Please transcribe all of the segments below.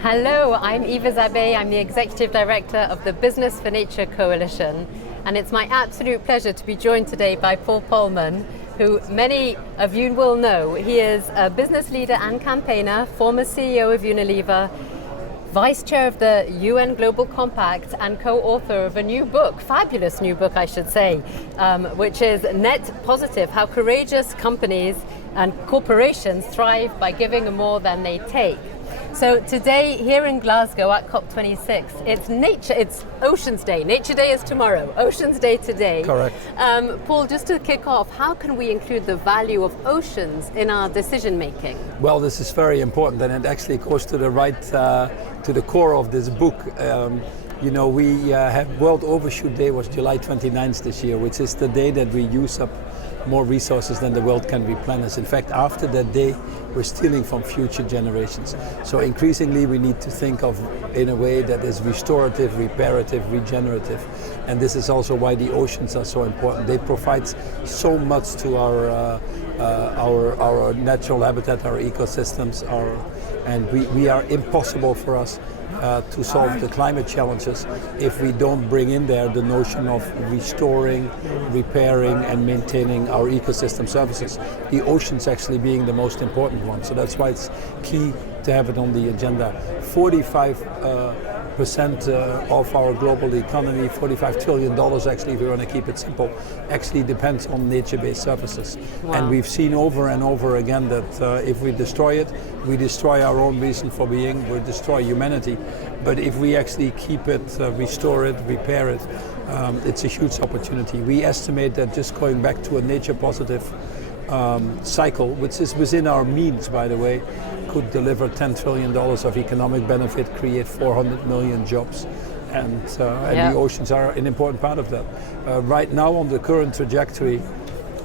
Hello, I'm Eva Zabe. I'm the Executive Director of the Business for Nature Coalition, and it's my absolute pleasure to be joined today by Paul Polman, who many of you will know. He is a business leader and campaigner, former CEO of Unilever, Vice Chair of the UN Global Compact, and co-author of a new book, fabulous new book I should say, which is Nature+Positive, How Courageous Companies and Corporations Thrive by Giving more than they take. So today here in Glasgow at COP26, it's Oceans Day. Nature Day is tomorrow, Oceans Day today. Correct. Paul, just to kick off, how can we include the value of oceans in our decision making? Well, this is very important, and it actually goes to the core of this book. We have World Overshoot Day was July 29th this year, which is the day that we use up more resources than the world can replenish. In fact, after that day, we're stealing from future generations. So increasingly, we need to think of in a way that is restorative, reparative, regenerative. And this is also why the oceans are so important. They provide so much to our natural habitat, our ecosystems, and we are impossible for us to solve the climate challenges if we don't bring in there the notion of restoring, repairing and maintaining our ecosystem services. The oceans actually being the most important one. So that's why it's key to have it on the agenda. 45% of our global economy, $45 trillion actually, if we want to keep it simple, actually depends on nature-based services. Wow. And we've seen over and over again that if we destroy it, we destroy our own reason for being, we destroy humanity. But if we actually keep it, restore it, repair it, it's a huge opportunity. We estimate that just going back to a nature-positive cycle, which is within our means, by the way, could deliver $10 trillion of economic benefit, create 400 million jobs, and the oceans are an important part of that. Right now, on the current trajectory,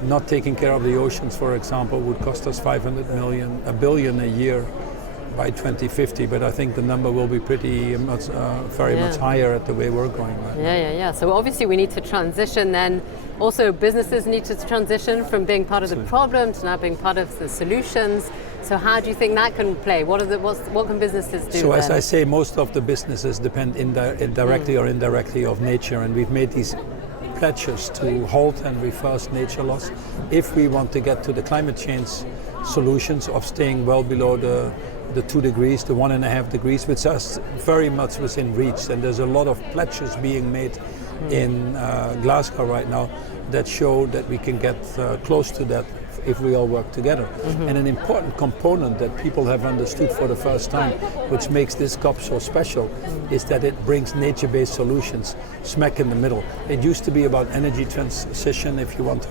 not taking care of the oceans, for example, would cost us $1 billion a year by 2050, but I think the number will be pretty much, very much higher at the way we're going right now. Yeah. So obviously we need to transition then. Also businesses need to transition from being part of the problem to now being part of the solutions. So how do you think that can play? What can businesses do? So as I say, most of the businesses depend directly or indirectly of nature, and we've made these pledges to halt and reverse nature loss if we want to get to the climate change solutions of staying well below the 2 degrees, the 1.5 degrees, which are very much within reach. And there's a lot of pledges being made in Glasgow right now that show that we can get close to that if we all work together. And an important component that people have understood for the first time, which makes this COP so special, is that it brings nature-based solutions smack in the middle. It used to be about energy transition, if you want,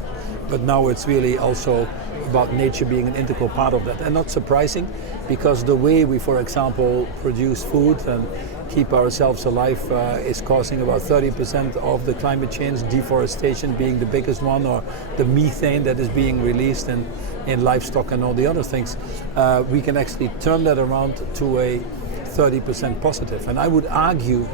but now it's really also about nature being an integral part of that. And not surprising, because the way we, for example, produce food and keep ourselves alive is causing about 30% of the climate change, deforestation being the biggest one, or the methane that is being released in livestock and all the other things. We can actually turn that around to a 30% positive. And I would argue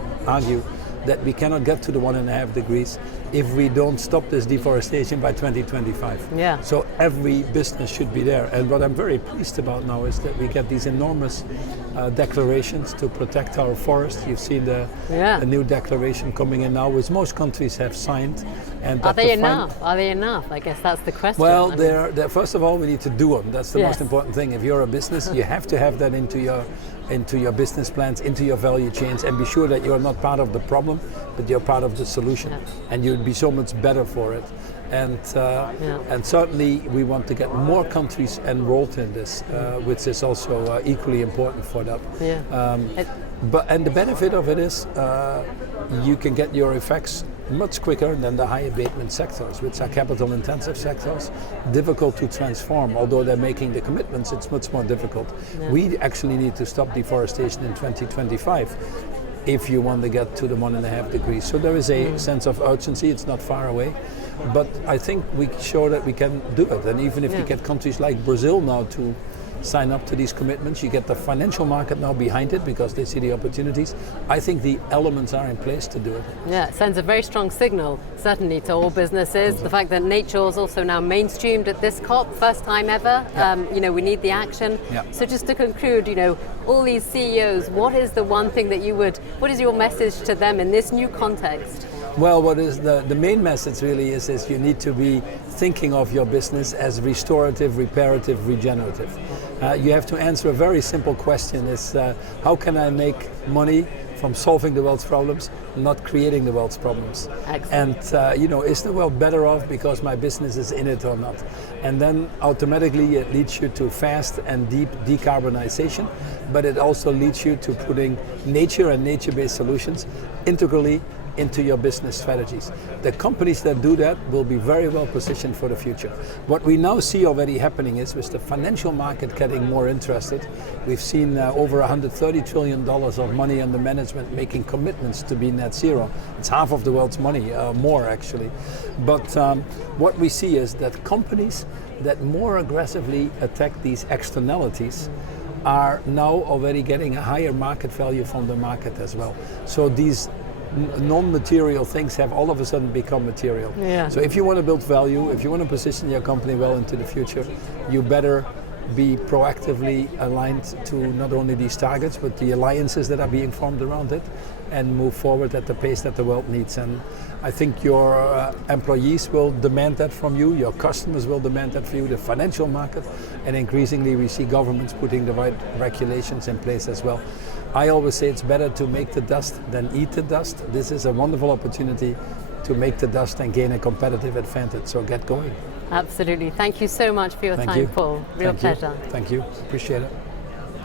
that we cannot get to the 1.5 degrees if we don't stop this deforestation by 2025. Yeah. So every business should be there. And what I'm very pleased about now is that we get these enormous declarations to protect our forest. You've seen the new declaration coming in now, which most countries have signed. And are they enough? Are they enough? I guess that's the question. Well, they're first of all, we need to do them. That's the most important thing. If you're a business, you have to have that into your business plans, into your value chains, and be sure that you're not part of the problem, but you're part of the solution. And you'll be so much better for it. And certainly we want to get more countries enrolled in this, which is also equally important for that. And the benefit of it is you can get your effects much quicker than the high abatement sectors, which are capital intensive sectors, difficult to transform. Although they're making the commitments, it's much more difficult. We actually need to stop deforestation in 2025 if you want to get to the 1.5 degrees. So there is a sense of urgency, it's not far away. But I think we show that we can do it. And even if you get countries like Brazil now to sign up to these commitments. You get the financial market now behind it because they see the opportunities. I think the elements are in place to do it. Yeah, it sends a very strong signal, certainly to all businesses. The fact that nature is also now mainstreamed at this COP, first time ever. Yeah. We need the action. Yeah. So just to conclude, all these CEOs, what is the one thing that what is your message to them in this new context? Well, what is the main message really is you need to be thinking of your business as restorative, reparative, regenerative. You have to answer a very simple question, is how can I make money from solving the world's problems, not creating the world's problems? Excellent. And is the world better off because my business is in it or not? And then automatically it leads you to fast and deep decarbonization, but it also leads you to putting nature and nature-based solutions integrally into your business strategies. The companies that do that will be very well positioned for the future. What we now see already happening is with the financial market getting more interested, we've seen over $130 trillion of money under management making commitments to be net zero. It's half of the world's money, more actually. But what we see is that companies that more aggressively attack these externalities are now already getting a higher market value from the market as well. So these non-material things have all of a sudden become material. Yeah. So if you want to build value, if you want to position your company well into the future, you better be proactively aligned to not only these targets, but the alliances that are being formed around it, and move forward at the pace that the world needs. And I think your employees will demand that from you, your customers will demand that for you, the financial market, and increasingly we see governments putting the right regulations in place as well. I always say it's better to make the dust than eat the dust. This is a wonderful opportunity to make the dust and gain a competitive advantage, so get going. Absolutely. Thank you so much for your time, Paul. Real pleasure. Thank you. Appreciate it.